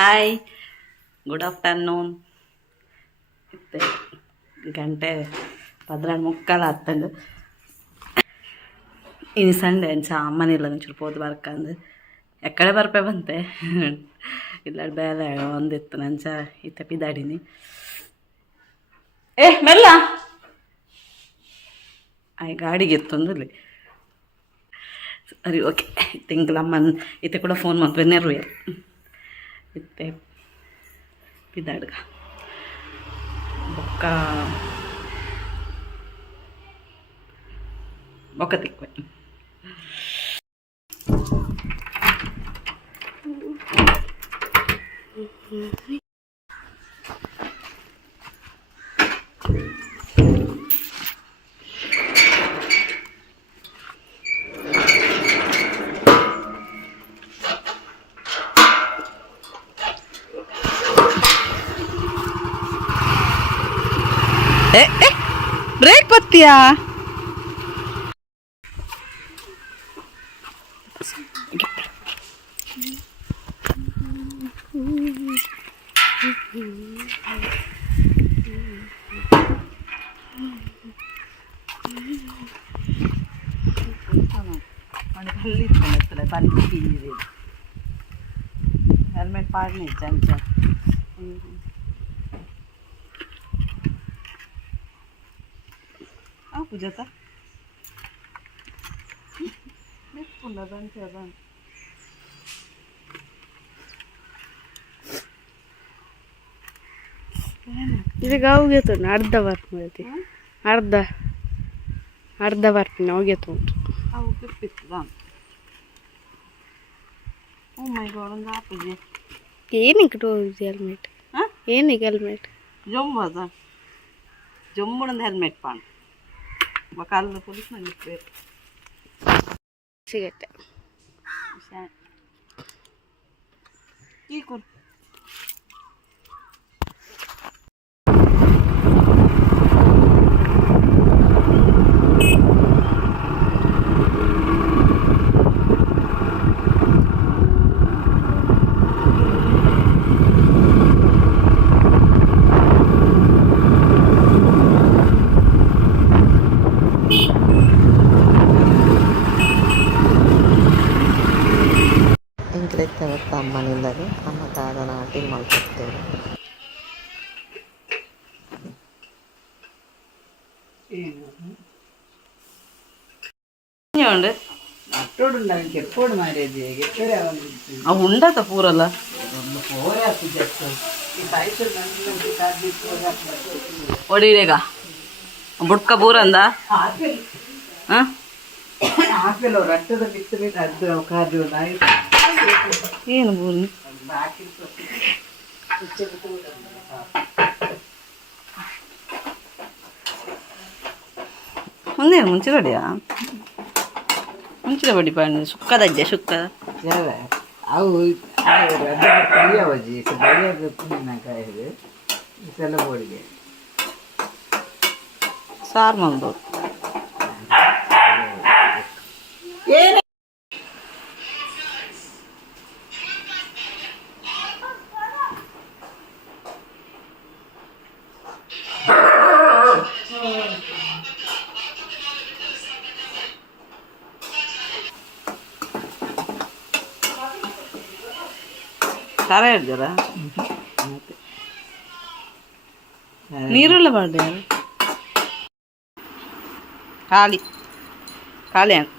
Hi, good afternoon. ಗಂಟೆ 11:45 ಆಗ್ತಂದು. ಇನ್ನು Sunday ಅಂಚ ಅಮ್ಮನಿಲ್ಲ ಒಂಚೂರು ಪೋದು ಬರ್ಕಂದು ಎಕ್ಕಡೆ ಬರ್ಪೆ ಬಂತೆ ಇಲ್ಲ ಬೇಲೆ ಒಂದಿತ್ತು ನಂಚ ಇತ್ತ ಪಿದಾಡಿನಿ. ಮೆಲ್ಲ ಆಯ್ ಗಾಡಿಗೆ ಎತ್ತೊಂದು ಸರಿ ಓಕೆ. ತಿಂಗಳಮ್ಮನ ಇತ್ತೆ ಕೂಡ ಫೋನ್ ಮಾಡ್ತೇವೆ ನೆರು ಇತ್ತೆ ಪಿದಾಡ್ಗ ಬೊಕ್ಕ ಬೊಕ್ಕ ತಿಕ್ವೆ. ಬ್ರೇಕ್ ಬತ್ತೀಯಾ? हेलमेट पाडणे त्यांच्या पूजाचा ಇದು ಗಾವು घेतो ना अर्धा वाट मिळते. अर्धा वाट नाव घेतो. Oh my god, ಒಂದು ಆಪುಜೆ ಏನಕ್ಕೆ ಹೆಲ್ಮೆಟ್? ಏನಕ್ಕೆ ಹೆಲ್ಮೆಟ್? ಜೊಂಬದ ಜೊಂಬುಡಂದು ಹೆಲ್ಮೆಟ್ ಪಾಣ ಕಾಲದ ಪೊಲೀಸ್ ನಂಗೆ ಸಿಗತ್ತೆ. ಈ ಕೊಡು ಇಂಕ್ಲೆತ್ತವತ್ತ ಅಮ್ಮನಿಲ್ಲದೆ ಅಮ್ಮ ತಾದ ನಾಟಿ ಮಾಡ್ಕೊಡ್ತೇವೆ. ఉండత పూరಲ್ಲ ಒಡಿರೇಗ ಬುಡ್ಕ ಬೂರಂದ ಏನು ಬೂರಿ ಒಂದೇನು ಮುಂಚೆ ಬಡಿಯಾ ಮುಂಚಿನ ಬಡಿ ಪಾಂಡ ಸುಕ್ಕದಜ್ಜೆ ಸುಕ್ಕದ ಅವು ಬೋಡಿಗೆ ಸಾರು ಮಾಡ್ಬೋದು. ಖಾರ ಹಿಡ್ದಾರ ನೀರೆಲ್ಲ ಬಾರ್ದೆ ಖಾಲಿ ಖಾಲಿ ಅಂತ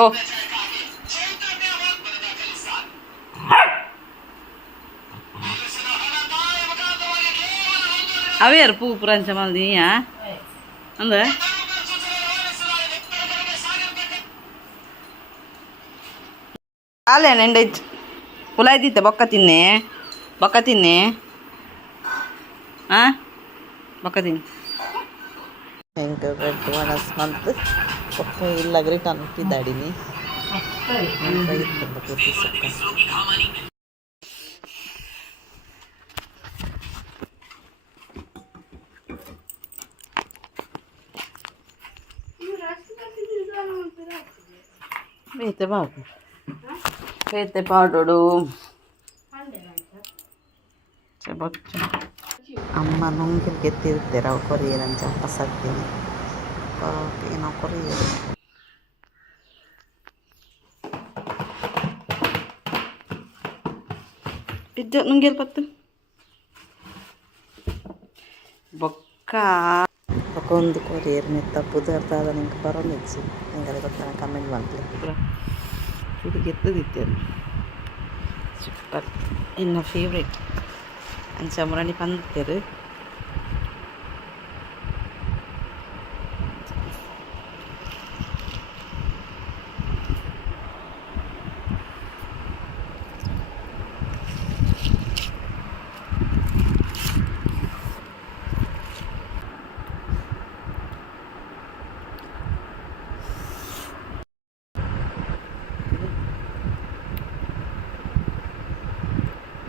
ಓ ಅವೇ ಯಾರು ಪೂ ಪುರಂಚ ಮಲ್ದಿಯಾ ಅಂದ್ರೆ ಕಾಲೇ ನೆಂಡ ಪುಲಾಯ್ದಿತ್ತೆ ಬೊಕ್ಕ ತಿನ್ನೆ ಹಾಂ ಬೊಕ್ಕ ತಿನ್ನಿ ಹೆಂಗೆ ರೆಡ್ ಮನಸ್ ಮಂತ್ ಇಲ್ಲ ಗ್ರೇಟ್ ಅಂತಿದ್ದಾಡಿನಿ ಪೂರ್ತಿ ಸುಕ್ಕ ಬೇತೆ ಪೌಡರ್ ಬೇತೆ ಪೌಡರು ಅಮ್ಮ ನುಂಗಿಲ್ ಗೆತ್ತಿರ್ತಾರೆ ಅವು ಕೊರಿಯರಂಚ ಪಸರ್ತೀನಿ ಏನೋ ಕೊರಿಯರು ಇದ್ದು ನುಂಗೆಲ್ ಪತ್ತು ಬೊಕ್ಕ ಒಂದು ಕೊರಿಯರ್ ಮೆತ್ತ ಪುದರ್ದಾದ ನಿಂಗೆ ಬರೋನಿಚ್ಚಿ ನಿಂಗೆ ಗೊತ್ತಾಗ ಕಮೆಂಟ್ ಮಾಡ್ತೀನಿ ಚೂಡಿಗೆ ಎತ್ತದಿತ್ತೇನು ಸೂಪರ್ ಇನ್ನು ಫೇವ್ರೇಟ್ ಅಂಚಮರಣಿ ಪಂತೇರು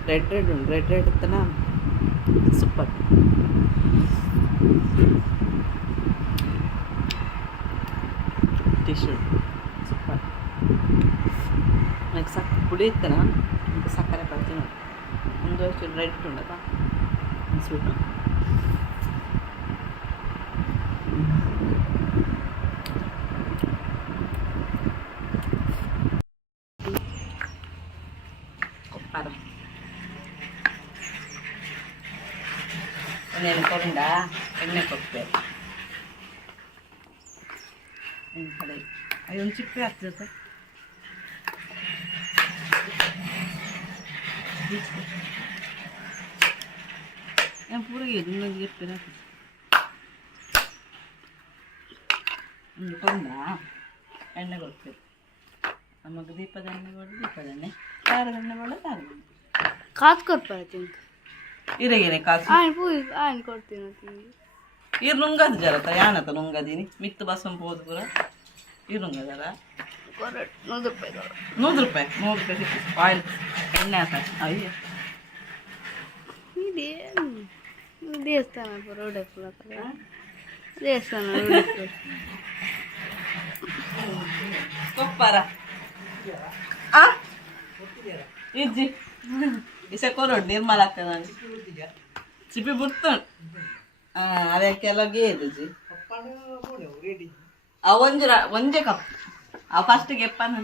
రెడ్ ఉంది రెడ్ ఇత్తనా సూపర్ ಟಿಶ್ಯೂ ಸೂಪರ್ నాకు పొడి ఇత్తనా ఇంకా సక్కర పడుతున్నా ముందు వచ్చి రెడ్ ఉండదా స్వీట్ కొప్పారు నేను కొరిండా ఎన్నె కొప్పే ಅಯ್ಯೋ ಒಂದು ಚಿಪ್ಪೆ ಆಗ್ತದೆ ഞാൻ പൂര ഇരുന്നെങ്കിൽ പിന്നെ ಕೊಂಡ ಎಣ್ಣೆ ಕೊಡ್ತೀವಿ ನಮಗೆ ದೀಪದ ಎಣ್ಣೆ ಕೊಡು ದೀಪದ ಎಣ್ಣೆ ಖಾರದ ಎಣ್ಣೆ ಕೊಡ ಖಾರದ ಎಣ್ಣೆ ಕಾಸು ಕೊಡ್ತಾರೆ ತಿಂಕ್ ಇರಗೇನೆ ಕಾಸು ఆయన ಕೊಡ್ತೀನಿ ಇರ್ ನುಂಗದು ಜರತ ಯಾನತ ನುಂಗದೀನಿ ಮಿತ್ತು ಬಸಂ ಹೋದ್ ಪೂರ ಇರ್ ನುಂಗದರ ₹100 ಆಯಿಲ್ ಎಣ್ಣೆ ಹಾಕ ಅಯ್ಯ ಇದೇನು ದೇವಸ್ಥಾನ ರೋಡ್ ದೇವಸ್ಥಾನ ಕೊಪ್ಪಾರ ಇಜ್ಜಿ ಇಸ ಕೊರೋಡು ನಿರ್ಮಲ ಆಗ್ತದೆ ನಾನು ಚಿಪ್ಪಿ ಬಿಡ್ತು ಅದಕ್ಕೆಲ್ಲ ಗೇದು ಜಿ ಒಂದೇ ಕಪ್ ಅವು ಫಸ್ಟಿಗೆ ಎಪ್ಪನ